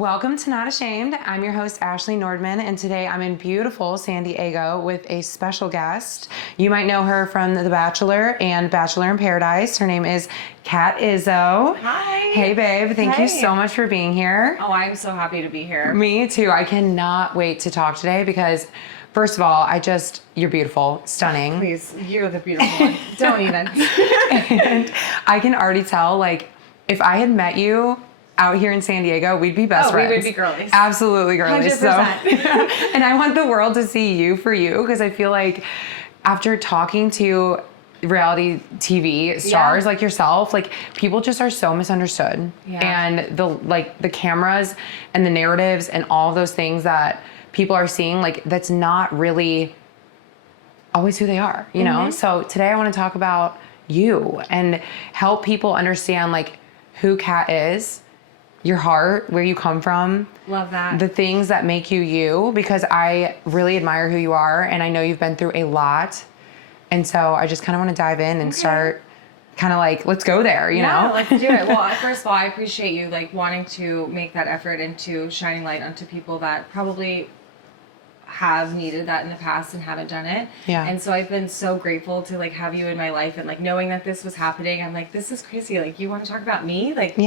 Welcome to Not Ashamed. I'm your host, Ashley Nordman, and today I'm in beautiful San Diego with a special guest. You might know her from The Bachelor and Bachelor in Paradise. Her name is Izzo. Hi. Hey, babe. Thank you so much for being here. Oh, I'm so happy to be here. Me too. I cannot wait to talk today because, first of all, you're beautiful, stunning. Please, you're the beautiful one. Don't even. And I can already tell, like, if I had met you out here in San Diego, we'd be best friends. We would be girlies. Absolutely girlies. 100%. So, and I want the world to see you for you because I feel like after talking to reality TV stars like yourself, like people just are so misunderstood. Yeah. And the cameras and the narratives and all of those things that people are seeing, like that's not really always who they are, you know? So today I want to talk about you and help people understand like who Kat is, your heart, where you come from. Love that. The things that make you you, because I really admire who you are and I know you've been through a lot. And so I just kind of want to dive in and start kind of like, let's go there, you know? Let's do it. Well, first of all, I appreciate you like wanting to make that effort into shining light onto people that probably have needed that in the past and haven't done it. Yeah. And so I've been so grateful to like have you in my life and like knowing that this was happening. I'm like, this is crazy. Like, you want to talk about me? Like, me?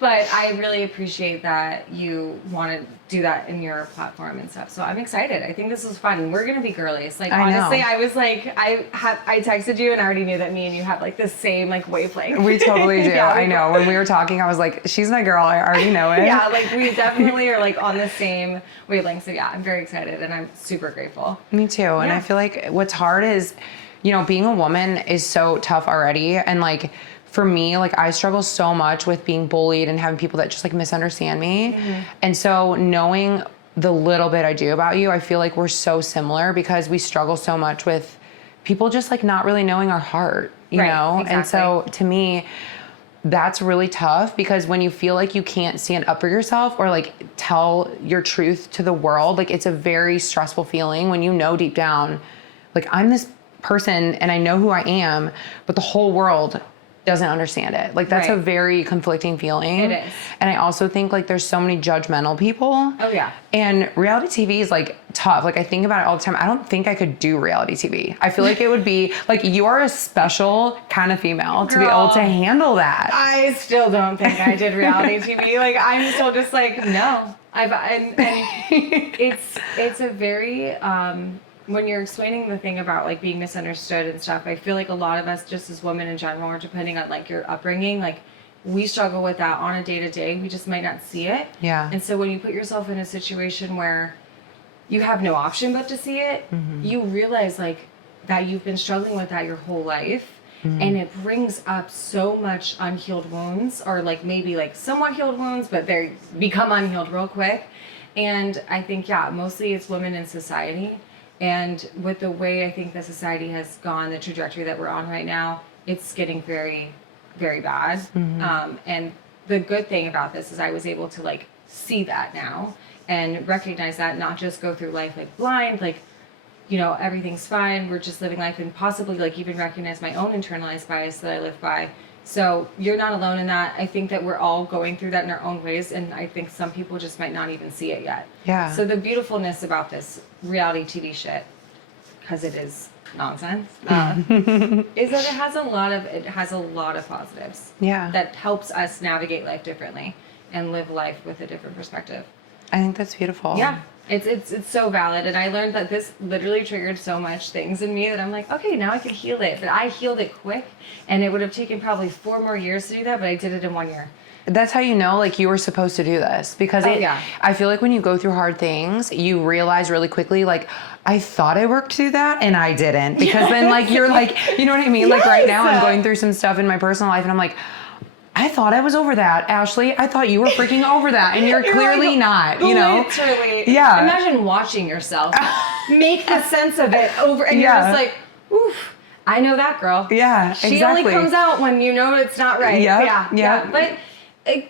But I really appreciate that you want to do that in your platform and stuff. So I'm excited. I think this is fun. We're going to be girlies. Like, honestly, I was like, I texted you and I already knew that me and you have like the same like wavelength. We totally do. Yeah, I know. When we were talking, I was like, she's my girl. I already know it. Yeah, like we definitely are like on the same wavelength. So yeah, I'm very excited and I'm super grateful. Me too. And I feel like what's hard is, you know, being a woman is so tough already. And like, for me, like I struggle so much with being bullied and having people that just like misunderstand me. And so knowing the little bit I do about you, I feel like we're so similar because we struggle so much with people just like not really knowing our heart, you know? Exactly. And so to me, that's really tough because when you feel like you can't stand up for yourself or like tell your truth to the world, like it's a very stressful feeling when you know deep down, like I'm this person and I know who I am, but the whole world doesn't understand it. Like that's a very conflicting feeling. It is. And I also think like there's so many judgmental people. Oh yeah. And reality TV is like tough. Like I think about it all the time. I don't think I could do reality TV. I feel like it would be like you are a special kind of female to be able to handle that. I still don't think I did reality TV. Like I'm still just like, no. And it's a very when you're explaining the thing about like being misunderstood and stuff, I feel like a lot of us, just as women in general, or depending on like your upbringing, like we struggle with that on a day to day. We just might not see it. Yeah. And so when you put yourself in a situation where you have no option but to see it, you realize like that you've been struggling with that your whole life. And it brings up so much unhealed wounds, or like maybe like somewhat healed wounds, but they become unhealed real quick. And I think, mostly it's women in society. And with the way I think the society has gone, the trajectory that we're on right now, it's getting very, very bad. And the good thing about this is I was able to like see that now and recognize that, not just go through life like blind, like, you know, everything's fine, we're just living life, and possibly like even recognize my own internalized bias that I live by. So you're not alone in that. I think that we're all going through that in our own ways, and I think some people just might not even see it yet. Yeah. So the beautifulness about this reality TV shit, because it is nonsense, is that it has a lot of positives. Yeah. That helps us navigate life differently and live life with a different perspective. I think that's beautiful. Yeah. It's so valid, and I learned that this literally triggered so much things in me that I'm like, okay, now I can heal it. But I healed it quick, and it would have taken probably 4 more years to do that, but I did it in 1 year. That's how you know like you were supposed to do this because I feel like when you go through hard things, you realize really quickly like I thought I worked through that and I didn't, because then like you're like, you know what I mean? Like right now I'm going through some stuff in my personal life and I'm like, I thought I was over that, Ashley. I thought you were freaking over that, and you're clearly like, not, you know? Literally. Yeah. Imagine watching yourself make the sense of it over, and you're just like, oof, I know that girl. Yeah, She only comes out when you know it's not right. Yep. Yeah. But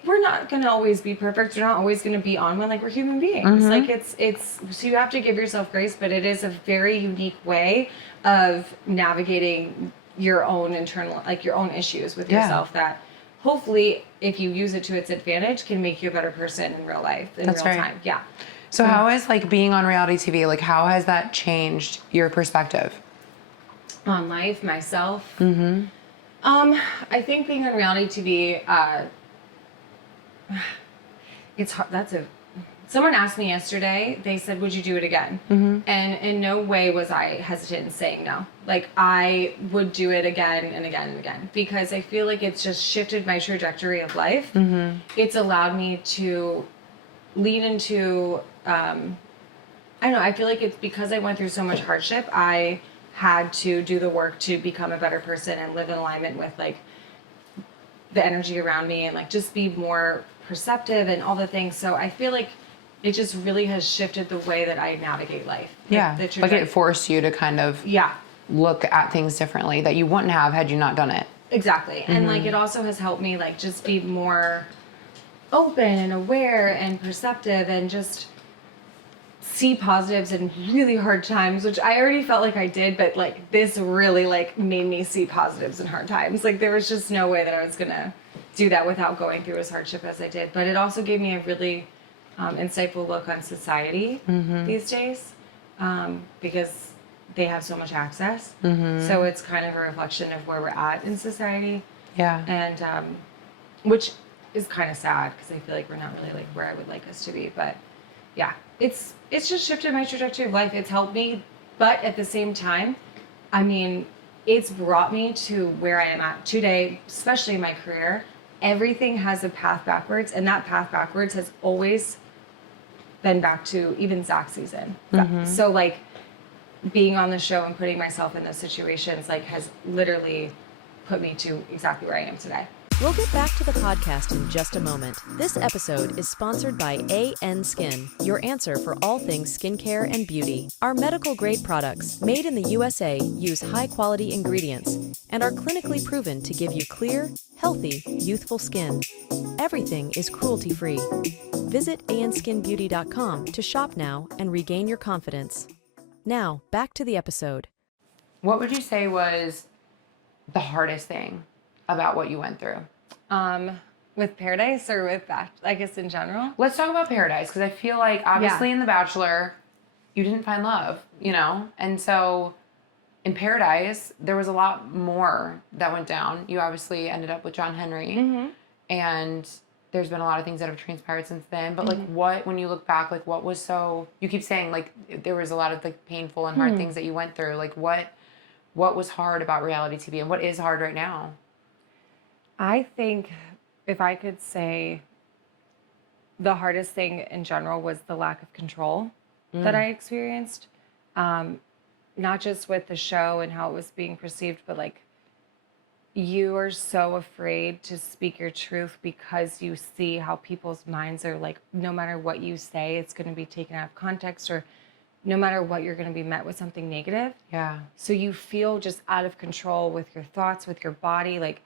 we're not going to always be perfect. We're not always going to be on one. Like, we're human beings. Like, it's, so you have to give yourself grace, but it is a very unique way of navigating your own internal, like your own issues with yourself that hopefully, if you use it to its advantage, can make you a better person in real life, in That's real right. time. Yeah. So how is like being on reality TV, like how has that changed your perspective? On life, myself. I think being on reality TV, it's hard. Someone asked me yesterday, they said, would you do it again? And in no way was I hesitant in saying no. Like, I would do it again and again and again, because I feel like it's just shifted my trajectory of life. It's allowed me to lean into, I don't know, I feel like it's because I went through so much hardship, I had to do the work to become a better person and live in alignment with, like, the energy around me and, like, just be more perceptive and all the things. So I feel like it just really has shifted the way that I navigate life. Yeah. Like it forced you to kind of look at things differently that you wouldn't have had you not done it. Exactly. And like it also has helped me like just be more open and aware and perceptive and just see positives in really hard times, which I already felt like I did, but like this really like made me see positives in hard times. Like there was just no way that I was gonna do that without going through as hardship as I did. But it also gave me a really insightful look on society these days, because they have so much access. So it's kind of a reflection of where we're at in society. Yeah. And which is kind of sad because I feel like we're not really like where I would like us to be. But yeah, it's just shifted my trajectory of life. It's helped me, but at the same time, I mean, it's brought me to where I am at today, especially in my career. Everything has a path backwards, and that path backwards has always been back to even Zach's season. So like being on the show and putting myself in those situations like has literally put me to exactly where I am today. We'll get back to the podcast in just a moment. This episode is sponsored by AN Skin, your answer for all things skincare and beauty. Our medical-grade products, made in the USA, use high-quality ingredients and are clinically proven to give you clear, healthy, youthful skin. Everything is cruelty-free. Visit anskinbeauty.com to shop now and regain your confidence. Now, back to the episode. What would you say was the hardest thing about what you went through? With Paradise or with I guess in general? Let's talk about Paradise, because I feel like obviously in The Bachelor, you didn't find love, you know? And so in Paradise, there was a lot more that went down. You obviously ended up with John Henry, and there's been a lot of things that have transpired since then. But like what, when you look back, like what was you keep saying like there was a lot of like painful and hard things that you went through. Like what was hard about reality TV and what is hard right now? I think if I could say the hardest thing in general was the lack of control that I experienced. Not just with the show and how it was being perceived, but like you are so afraid to speak your truth because you see how people's minds are like, no matter what you say, it's going to be taken out of context, or no matter what, you're going to be met with something negative. Yeah. So you feel just out of control with your thoughts, with your body. Like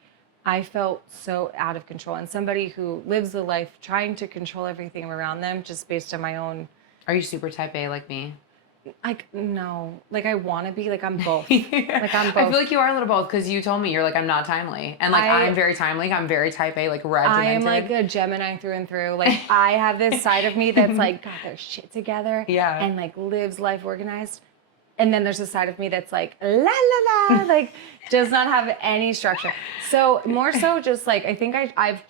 I felt so out of control, and somebody who lives the life trying to control everything around them just based on my own. Are you super type A like me? Like, no. Like, I want to be. Like, I'm both. Like, I'm both. I feel like you are a little both, because you told me you're like, I'm not timely. And like, I'm very timely. I'm very type A, like regimented. I am like a Gemini through and through. Like, I have this side of me that's like got their shit together. Yeah. And like lives life organized. And then there's a side of me that's like, la la la, like does not have any structure. So more so just like, I think I've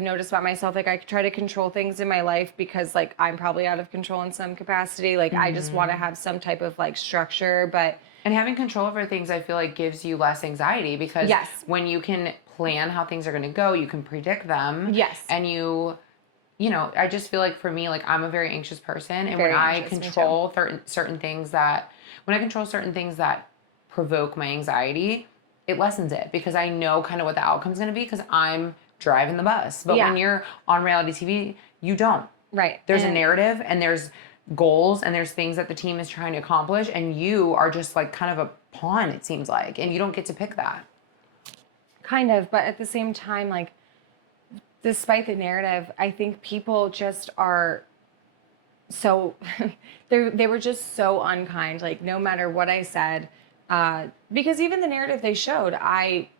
noticed about myself, like I try to control things in my life because like I'm probably out of control in some capacity. Like I just want to have some type of like structure, but. And having control over things, I feel like gives you less anxiety, because when you can plan how things are going to go, you can predict them. Yes. And you know, I just feel like for me, like I'm a very anxious person. And Very when I anxious, control certain things that provoke my anxiety, it lessens it, because I know kind of what the outcome's going to be, because I'm driving the bus. But when you're on reality TV, you don't. Right. There's a narrative, and there's goals, and there's things that the team is trying to accomplish, and you are just like kind of a pawn, it seems like, and you don't get to pick that. Kind of, but at the same time, like, despite the narrative, I think people just are so they were just so unkind. Like no matter what I said, because even the narrative they showed, I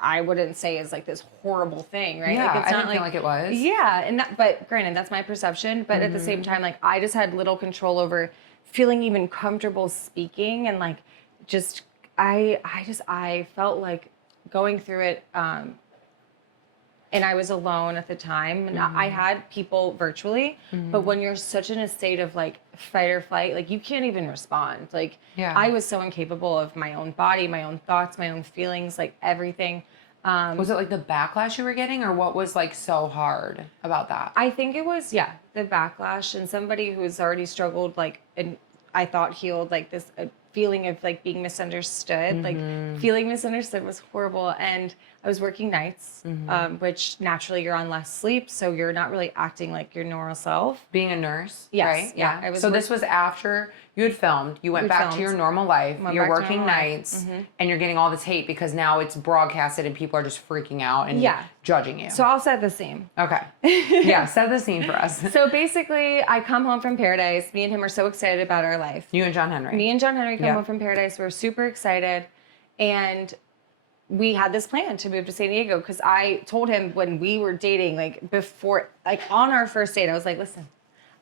I wouldn't say is like this horrible thing, right? Yeah, like it's I not didn't like feel like it was. Yeah, and but granted, that's my perception. But at the same time, like I just had little control over feeling even comfortable speaking, and like just I felt like going through it. And I was alone at the time. And I had people virtually, but when you're such in a state of like fight or flight, like you can't even respond. Like I was so incapable of my own body, my own thoughts, my own feelings, like everything. Was it like the backlash you were getting, or what was like so hard about that? I think it was, the backlash, and somebody who's already struggled, like, and I thought healed, like this feeling of like being misunderstood. Like feeling misunderstood was horrible. And I was working nights, which naturally you're on less sleep, so you're not really acting like your normal self. Being a nurse, Yes, right? yeah. I was So this was after you had filmed, you went back to your normal life, you're working nights, and you're getting all this hate because now it's broadcasted and people are just freaking out and judging you. So I'll set the scene. Okay. Yeah, set the scene for us. So basically, I come home from Paradise. Me and him are so excited about our life. You and John Henry. Me and John Henry come home from Paradise. We're super excited. And we had this plan to move to San Diego because I told him when we were dating, like before, like on our first date, I was like, listen,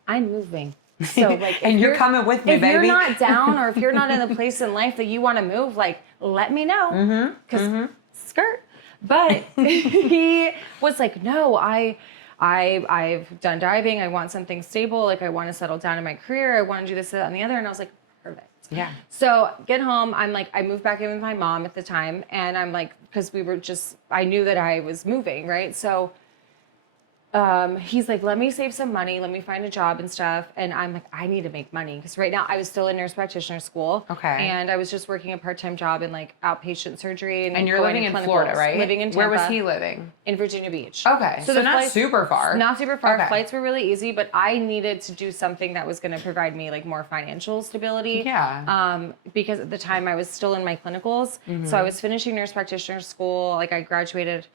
I'm moving. So like, and you're coming with me, if baby. If you're not down or if you're not in a place in life that you want to move, like, let me know. Because skirt. But he was like, no, I've done diving. I want something stable. Like, I want to settle down in my career. I want to do this, that, and the other. And I was like, perfect. Yeah. So get home. I'm like, I moved back in with my mom at the time. And I'm like, because we were just, I knew that I was moving, right? So he's like, let me save some money. Let me find a job and stuff. And I'm like, I need to make money. Because right now I was still in nurse practitioner school. Okay. And I was just working a part-time job in like outpatient surgery. And you're living in Florida, right? Living in Tampa. Where was he living? In Virginia Beach. Okay. So not super far. Not super far. Okay. Flights were really easy, but I needed to do something that was going to provide me like more financial stability. Yeah. Because at the time I was still in my clinicals. So I was finishing nurse practitioner school. Like I graduated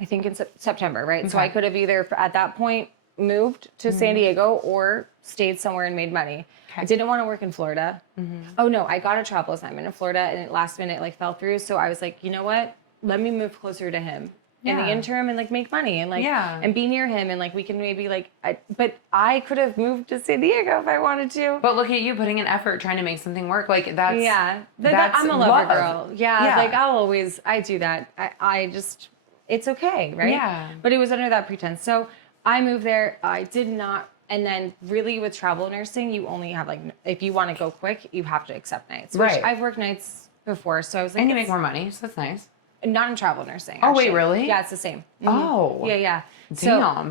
I think in September, right? Okay. So I could have either at that point moved to San Diego or stayed somewhere and made money. Okay. I didn't want to work in Florida. Oh no, I got a travel assignment in Florida and at last minute like fell through. So I was like, you know what? Let me move closer to him in the interim and like make money and like and be near him and like we can maybe like but I could have moved to San Diego if I wanted to. But look at you putting an effort trying to make something work. Like that's that's I'm a lover girl. Yeah, like I do that. I just it's okay, right? Yeah. But it was under that pretense. So I moved there. I did not. And then really with travel nursing, you only have like, if you want to go quick, you have to accept nights. Which right. I've worked nights before. So I was like. And you make more money. So that's nice. Not in travel nursing. Oh, wait, really? Yeah, it's the same. Oh. Yeah. Damn.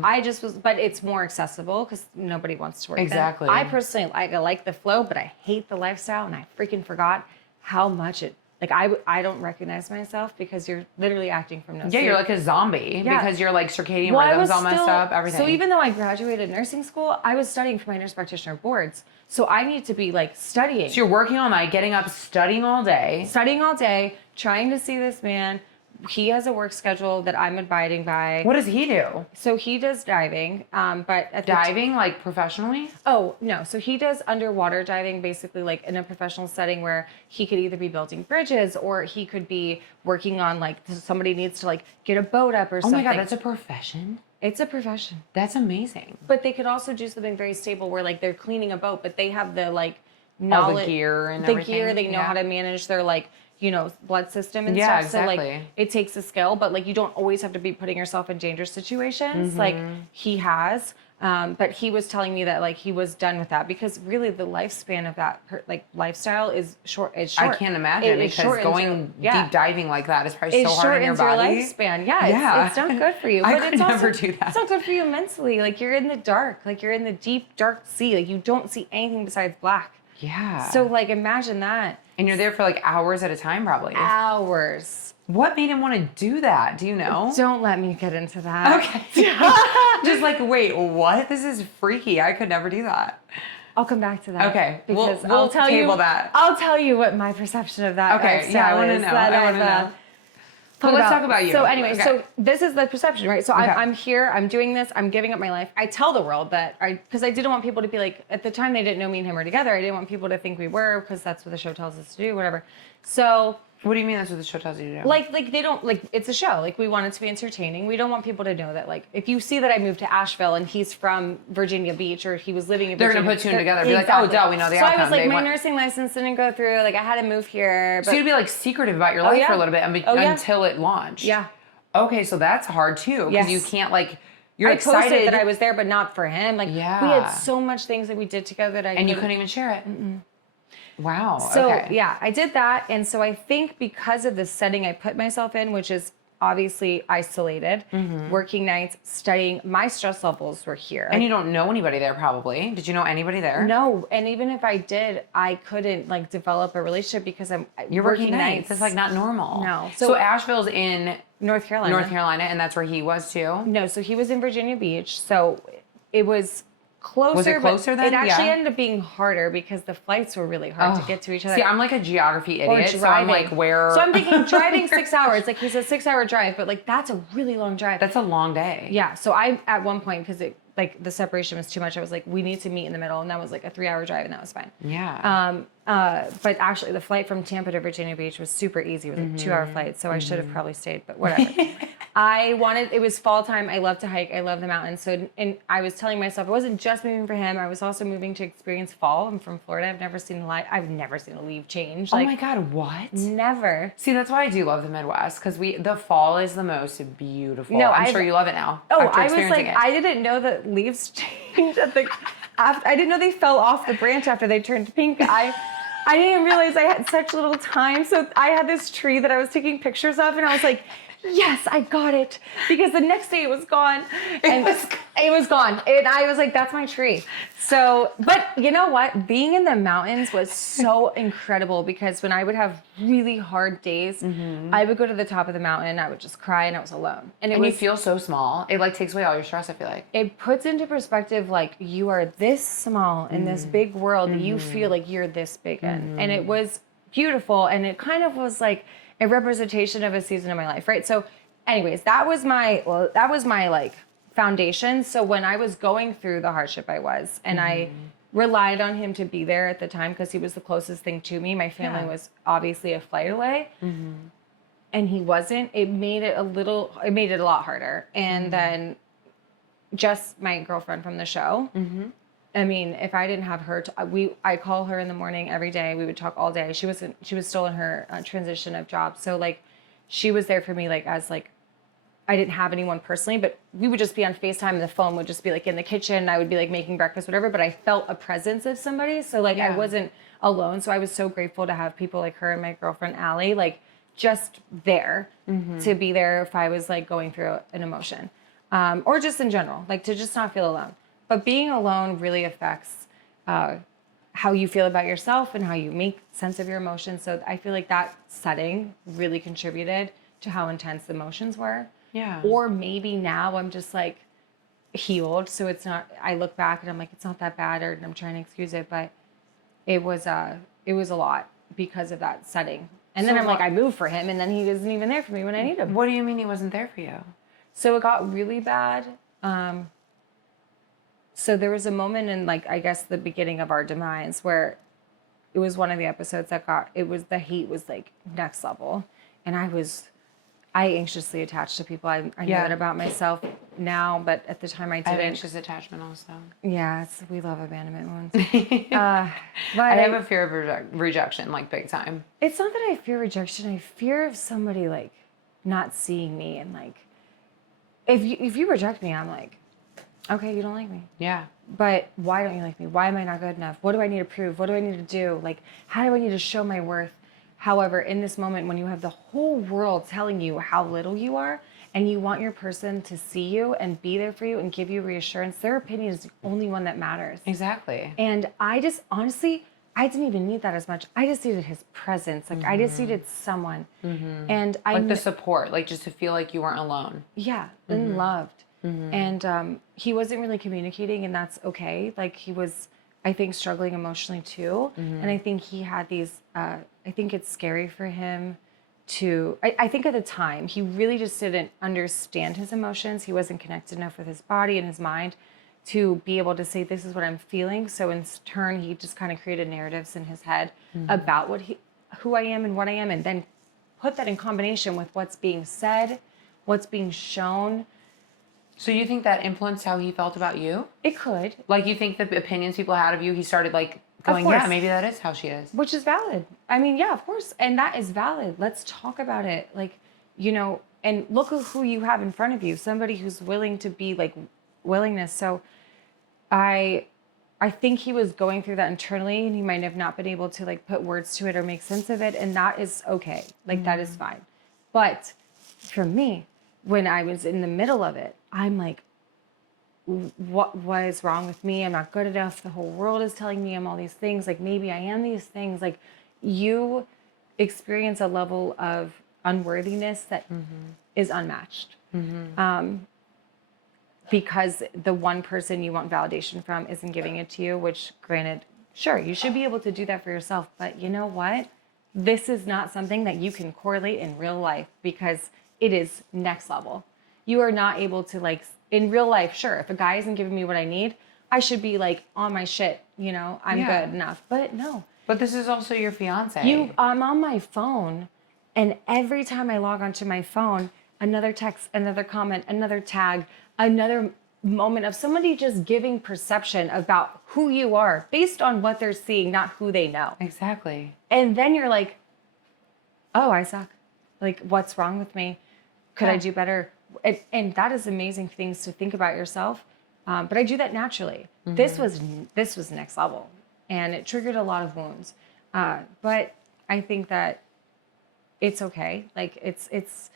So I just was, but it's more accessible because nobody wants to work exactly. there. I personally like the flow, but I hate the lifestyle and I freaking forgot how much it. Like, I don't recognize myself because you're literally acting from no sleep. Yeah, you're like a zombie because you're like circadian rhythms all messed up, everything. So even though I graduated nursing school, I was studying for my nurse practitioner boards. So I need to be like studying. So you're working all night, getting up, studying all day. Studying all day, trying to see this man. He has a work schedule that I'm abiding by. What does he do? So he does diving, but at diving like professionally? Oh no! So he does underwater diving, basically like in a professional setting where he could either be building bridges or he could be working on like somebody needs to like get a boat up or something. Oh my god, that's a profession. It's a profession. That's amazing. But they could also do something very stable where like they're cleaning a boat, but they have the like knowledge, all the gear and everything. The gear, they know how to manage their like. Blood system and stuff. Exactly. So like it takes a skill, but like you don't always have to be putting yourself in dangerous situations. Like he has, but he was telling me that like he was done with that because really the lifespan of that like lifestyle is short. It's short. I can't imagine because going deep diving like that is probably so hard on your body. Your lifespan. It's not good for you. I could never do that. It's not good for you mentally. Like you're in the dark. Like you're in the deep dark sea. Like you don't see anything besides black. Yeah. So like imagine that. And you're there for like hours at a time, probably. Hours. What made him want to do that? Do you know? Don't let me get into that. Okay. Just like, wait, what? This is freaky. I could never do that. I'll come back to that. Okay. Because we'll table that. I'll tell you what my perception of that okay. Yeah, I want to know. I want to know. But let's talk about you. So anyway, so this is the perception, right? So I'm here, I'm doing this, I'm giving up my life. I tell the world that because I didn't want people to be like, at the time they didn't know me and him were together. I didn't want people to think we were because that's what the show tells us to do, whatever. So What do you mean that's what the show tells you to do? Like they don't, like, it's a show. Like, we want it to be entertaining. We don't want people to know that, like, if you see that I moved to Asheville and he's from Virginia Beach or he was living in They're Virginia. going to put two and together. Be like, oh, duh, we know the so outcome. I was like, my nursing license didn't go through. Like, I had to move here. So you'd be like secretive about your life for a little bit until it launched. Yeah. Okay, so that's hard too. Because you can't like, you're excited. Posted that I was there, but not for him. Like, we had so much things that we did together that you couldn't even share it. Mm-mm. Wow. So yeah, I did that. And so I think because of the setting I put myself in, which is obviously isolated, working nights, studying, my stress levels were here. And you don't know anybody there probably. Did you know anybody there? No. And even if I did, I couldn't like develop a relationship because you're working nights. That's like not normal. No. So Asheville's in North Carolina. And that's where he was too? No, so he was in Virginia Beach. So it was closer. Was it closer then? It actually ended up being harder because the flights were really hard to get to each other. See, I'm like a geography idiot, so I'm like, where? So I'm thinking driving 6 hours. Like, he's a 6-hour drive, but like that's a really long drive. That's a long day. Yeah. So I, at one point, because it like the separation was too much, I was like, we need to meet in the middle, and that was like a 3-hour drive, and that was fine. Yeah. But actually, the flight from Tampa to Virginia Beach was super easy. It was a 2-hour flight, so I should have probably stayed, but whatever. It was fall time. I love to hike. I love the mountains. So, and I was telling myself, I wasn't just moving for him. I was also moving to experience fall. I'm from Florida. I've never seen a leaf change. Oh my God, what? Never. See, that's why I do love the Midwest, because the fall is the most beautiful. No, I'm sure you love it now. Oh, I was like, I didn't know that leaves change I didn't know they fell off the branch after they turned pink. I didn't realize I had such little time. So I had this tree that I was taking pictures of, and I was like, yes, I got it. Because the next day it was gone. It was gone. And I was like, that's my tree. So, but you know what? Being in the mountains was so incredible, because when I would have really hard days, I would go to the top of the mountain, I would just cry, and I was alone. And you feel so small. It like takes away all your stress, I feel like. It puts into perspective, like, you are this small in this big world that you feel like you're this big in. And it was beautiful. And it kind of was like a representation of a season of my life, right? So anyways, that was my like foundation. So when I was going through the hardship I was, and I relied on him to be there at the time because he was the closest thing to me. My family was obviously a flight away, and he wasn't. It made it a lot harder. And then just my girlfriend from the show. I mean, if I didn't have her, I call her in the morning every day. We would talk all day. She was still in her transition of jobs. So like, she was there for me, like, as like, I didn't have anyone personally, but we would just be on FaceTime, and the phone would just be like in the kitchen. I would be like making breakfast, whatever, but I felt a presence of somebody. So like, I wasn't alone. So I was so grateful to have people like her and my girlfriend, Allie, like just there to be there if I was like going through an emotion, or just in general, like to just not feel alone. But being alone really affects how you feel about yourself and how you make sense of your emotions. So I feel like that setting really contributed to how intense the emotions were. Yeah. Or maybe now I'm just like healed. So it's not, I look back and I'm like, it's not that bad, or I'm trying to excuse it, but it was a lot because of that setting. And then I'm like, I moved for him, and then he isn't even there for me when I need him. What do you mean he wasn't there for you? So it got really bad. So there was a moment in, like, I guess the beginning of our demise where it was one of the episodes the heat was like next level. And I anxiously attached to people. I know that about myself now, but at the time I didn't. I have anxious attachment also. Yeah, we love abandonment wounds. But I have a fear of rejection, like big time. It's not that I fear rejection. I fear of somebody like not seeing me, and like, if you reject me, I'm like, okay, you don't like me. Yeah. But why don't you like me? Why am I not good enough? What do I need to prove? What do I need to do? Like, how do I need to show my worth? However, in this moment, when you have the whole world telling you how little you are, and you want your person to see you and be there for you and give you reassurance, their opinion is the only one that matters. Exactly. And I just, honestly, I didn't even need that as much. I just needed his presence. Like, I just needed someone. And the support, like just to feel like you weren't alone. Yeah, and loved. And he wasn't really communicating, and that's okay. Like, he was, I think, struggling emotionally too. And I think he had these, I think it's scary for him to, I think at the time, he really just didn't understand his emotions. He wasn't connected enough with his body and his mind to be able to say, this is what I'm feeling. So in turn, he just kind of created narratives in his head about who I am and what I am, and then put that in combination with what's being said, what's being shown. So you think that influenced how he felt about you? It could. Like, you think the opinions people had of you, he started like going, course. yeah, maybe that is how she is. Which is valid. I mean, yeah, of course. And that is valid. Let's talk about it. Like, you know, and look at who you have in front of you. Somebody who's willing to be like willingness. So I think he was going through that internally, and he might have not been able to like put words to it or make sense of it. And that is okay. Like, that is fine. But for me, when I was in the middle of it, I'm like, what is wrong with me? I'm not good enough. The whole world is telling me I'm all these things. Like, maybe I am these things. Like, you experience a level of unworthiness that is unmatched. Because the one person you want validation from isn't giving it to you, which, granted, sure, you should be able to do that for yourself. But you know what? This is not something that you can correlate in real life, because it is next level. You are not able to, like, in real life, sure, if a guy isn't giving me what I need, I should be like on my shit, you know, I'm good enough. But no. But this is also your fiance. I'm on my phone, and every time I log onto my phone, another text, another comment, another tag, another moment of somebody just giving perception about who you are based on what they're seeing, not who they know. Exactly. And then you're like, oh, I suck. Like, what's wrong with me? Could I do better? And that is amazing things to think about yourself. But I do that naturally. This was next level, and it triggered a lot of wounds. But I think that it's okay. Like, it's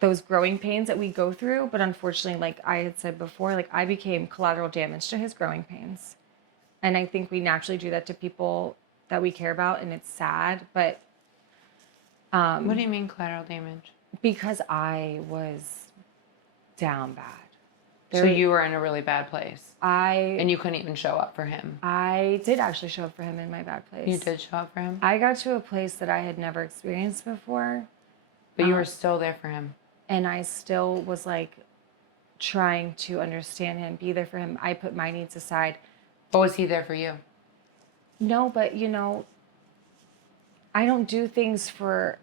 those growing pains that we go through. But unfortunately, like I had said before, like, I became collateral damage to his growing pains. And I think we naturally do that to people that we care about, and it's sad. But what do you mean collateral damage? because I was down bad. So you were in a really bad place. And you couldn't even show up for him. I did actually show up for him in my bad place. You did show up for him? I got to a place that I had never experienced before. But you were still there for him. And I still was like trying to understand him, be there for him. I put my needs aside. But was he there for you? No, but you know, I don't do things for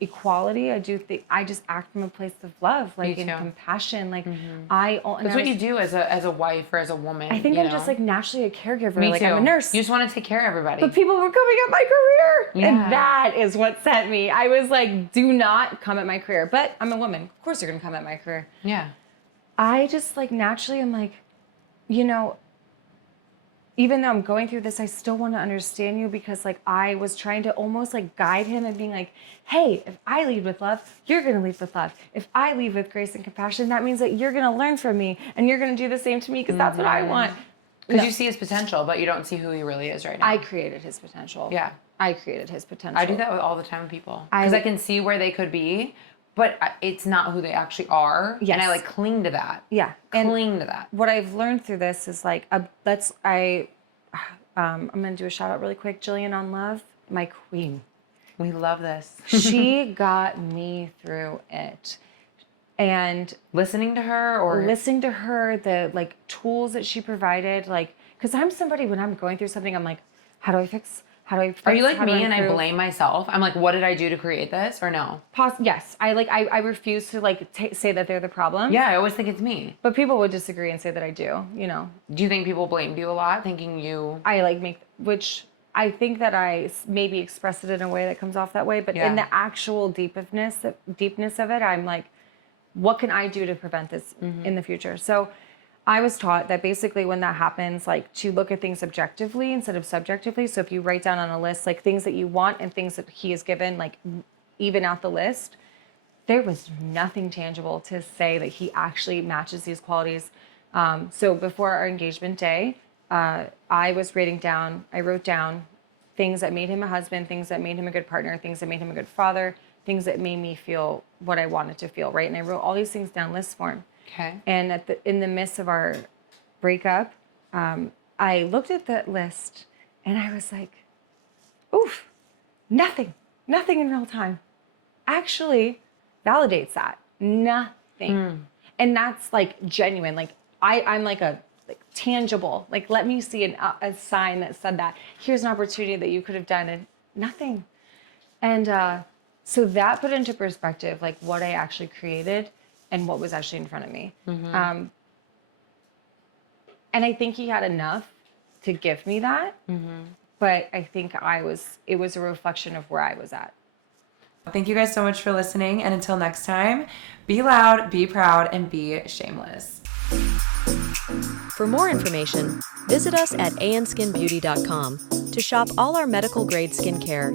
equality. I just act from a place of love, like, and compassion. Like, that's what you do as a wife or as a woman. I think I'm just like naturally a caregiver. Me like, too. I'm a nurse. You just want to take care of everybody. But people were coming at my career. And that is what sent me. I was like, do not come at my career. But I'm a woman. Of course you're going to come at my career. Yeah. I just like naturally am like, you know, even though I'm going through this, I still want to understand you, because like I was trying to almost like guide him and being like, hey, if I lead with love, you're going to lead with love. If I lead with grace and compassion, that means that you're going to learn from me and you're going to do the same to me, because that's what I want. Because you see his potential, but you don't see who he really is right now. I created his potential. Yeah. I created his potential. I do that all the time with people. Because I can see where they could be, but it's not who they actually are. Yes. And I like cling to that. Yeah. Cling to that. What I've learned through this is like, I'm going to do a shout out really quick. Jillian on Love, my queen. We love this. She got me through it. And listening to her, the like tools that she provided, like, because I'm somebody, when I'm going through something, I'm like, how do I fix? Are you like me and I blame myself? I'm like, what did I do to create this, or no? Yes. I refuse to like say that they're the problem. Yeah, I always think it's me. But people would disagree and say that I do, you know. Do you think people blamed you a lot, thinking you... which I think that I maybe expressed it in a way that comes off that way, but in the actual deepness of it, I'm like, what can I do to prevent this in the future? So I was taught that basically when that happens, like, to look at things objectively instead of subjectively. So if you write down on a list, like, things that you want and things that he has given, like, even out the list, there was nothing tangible to say that he actually matches these qualities. So before our engagement day, I wrote down things that made him a husband, things that made him a good partner, things that made him a good father, things that made me feel what I wanted to feel, right? And I wrote all these things down list form. Okay. And in the midst of our breakup, I looked at that list and I was like, oof, nothing in real time actually validates that. Nothing. And that's like genuine. Like I'm like a tangible, like, let me see a sign that said that. Here's an opportunity that you could have done, and nothing. And So that put into perspective, like what I actually created and what was actually in front of me. And I think he had enough to give me that. But I think it was a reflection of where I was at. Thank you guys so much for listening. And until next time, be loud, be proud, and be shameless. For more information, visit us at anskinbeauty.com to shop all our medical grade skincare,